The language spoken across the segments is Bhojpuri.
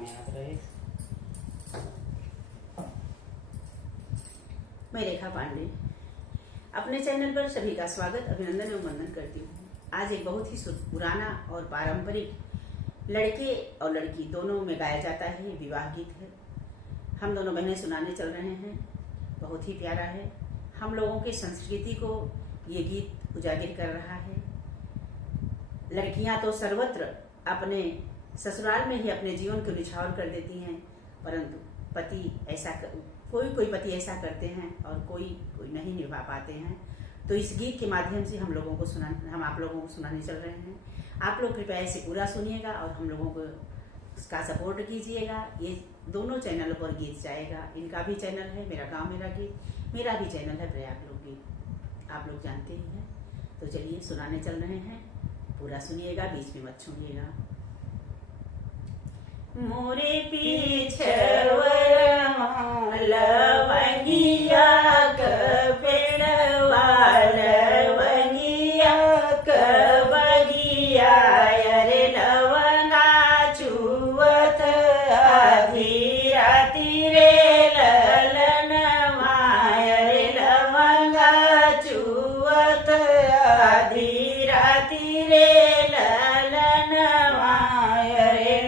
कामयाब रहे। मैं रेखा पांडे अपने चैनल पर सभी का स्वागत, अभिनंदन एवं वंदन करती हूँ। आज एक बहुत ही पुराना और पारंपरिक लड़के और लड़की दोनों में गाया जाता है विवाह गीत है। हम दोनों बहनें सुनाने चल रहे हैं। बहुत ही प्यारा है। हम लोगों की संस्कृति को ये गीत उजागर कर रहा है। लड़कियां तो सर्वत्र अपने ससुराल में ही अपने जीवन को निछावर कर देती हैं, परंतु पति ऐसा कोई पति ऐसा करते हैं और कोई नहीं निभा पाते हैं। तो इस गीत के माध्यम से हम आप लोगों को सुनाने चल रहे हैं। आप लोग कृपया इसे पूरा सुनिएगा और हम लोगों को उसका सपोर्ट कीजिएगा। ये दोनों चैनलों पर गीत जाएगा। इनका भी चैनल है मेरा गांव मेरा गीत, मेरा भी चैनल है प्रयाग लोक गीत, आप लोग जानते ही हैं। तो चलिए सुनाने चल रहे हैं, पूरा सुनिएगा, बीच में मत छोड़िएगा। मोरे पीछे लवंगिया पेड़वा लवंगिया बगिया अरे लवंगा चुवत आधी राती रे ललनवा अरे लवंगा चुवत आधी राती रे ललनवा अरे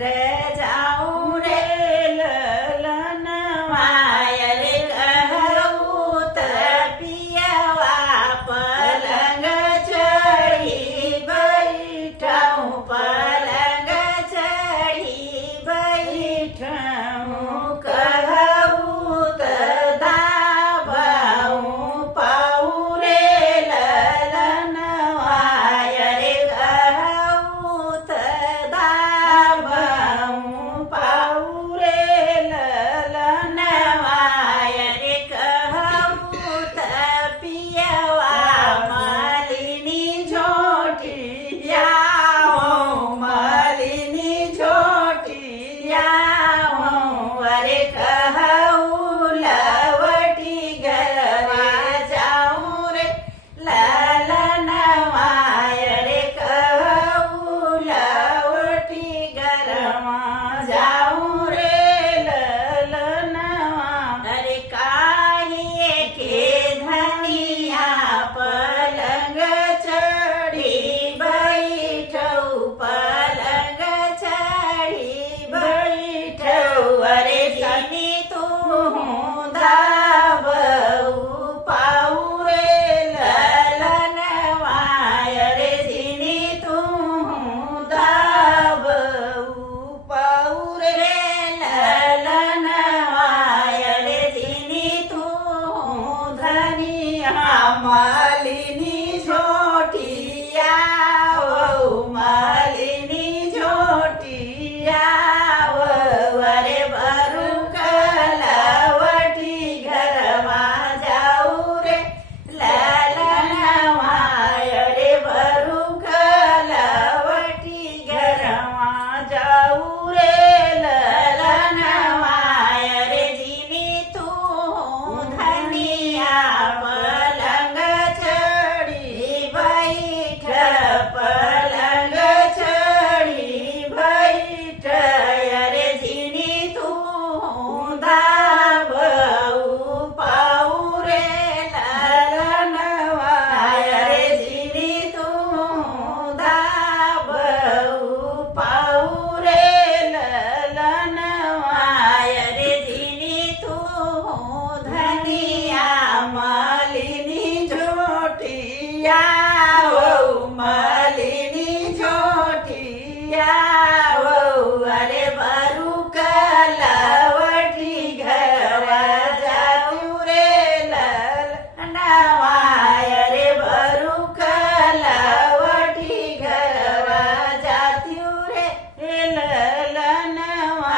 रजाऊ रे ललनवा रे कहू त पियवा पलंग चढ़ी बैठऊ पलंग चढ़ी बैठऊ कहू त दाबऊ पाऊ रे ललनवा रे कहू त दाबऊ पाऊ रे ललनवा रे कहू त पियवा मालिनी झोटिया मालिनी झोटिया अरे कहू लवटी गरवा जाऊं रे ललनवा रे कहू लवटी गरवा जाऊं रे ललनवा अरे काहे के धनिया पलंग चढ़ी बैठऊ पलंग चढ़ी बैठऊ अरे जानी तू दाबऊ पाऊ रे ललनवा रे जिनी तू दाबऊ पाऊ रे ललनवा रे जिनी तू धनिया मालिनी झोटिया मालिनी झोटिया अरे बरू कलवटी घरवा जाऊ रे ललनवा रे बरू कलवटी घरवा जाऊ रे ललनवा रे जिनी तू धनिया पलंग चढ़ी बैठ पलंग चढ़ी बैठ अरे जिनी तू दाबऊ पाऊ रे ललनवा रे जिनी तू दाबऊ पाऊ रे ललनवा रे जिनी तू धनिया मालिनी झोटिया मालिनी झोटिया अरे बरू कलवटी घरवा जाऊ रे ललनवा रे बरू कलवटी घरवा जाऊ रे ललनवा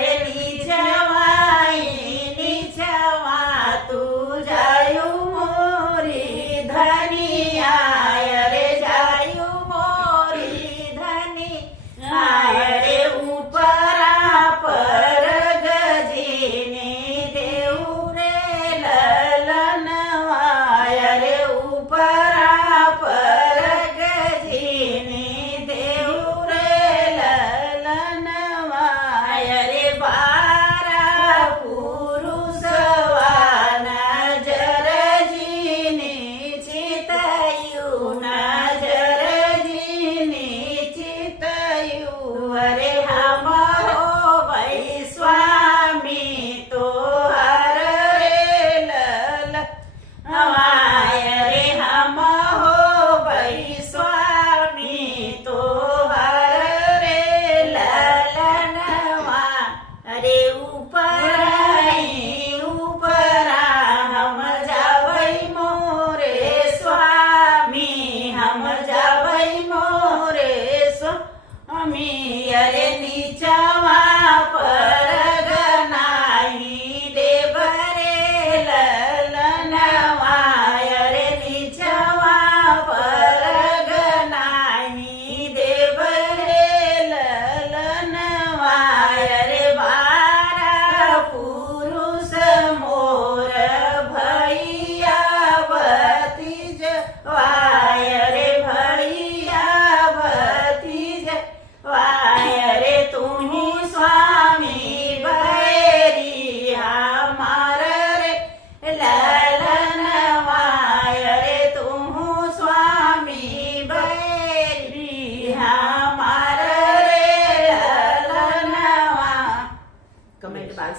रे निजवा तू जायू मोरी धनिया रे जायू मोरी धनी रे उपरा पर गजिनी देऊ रे ललनवा रे उपरा पर गजिनी देऊ रे ललनवा रे बारा पुरुषवा नजर जिनी चितयू नजर जिनी चितयू अरे हम हो भई स्वामी तोहर रे ललनवा रे हम हो भई स्वामी तोहर रे ललनवा अरे ऊपरा हम जावई मोरे स्वामी हम जावई मोरे स्वामी अरे नीचवा पर गनाही देव रे ललनवा रे नीचवा पर गनाही देव रे ललनवा रे बारा पुरुष मोर भैया भतीज रे भैया भतीज रे तू ही स्वामी भैरी हमार रे ललनवा रे तू स्वामी भैरी हमार रे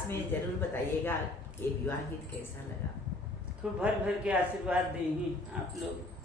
में जरूर बताइएगा ये विवाह गीत कैसा लगा। खूब भर भर के आशीर्वाद देंगी आप लोग।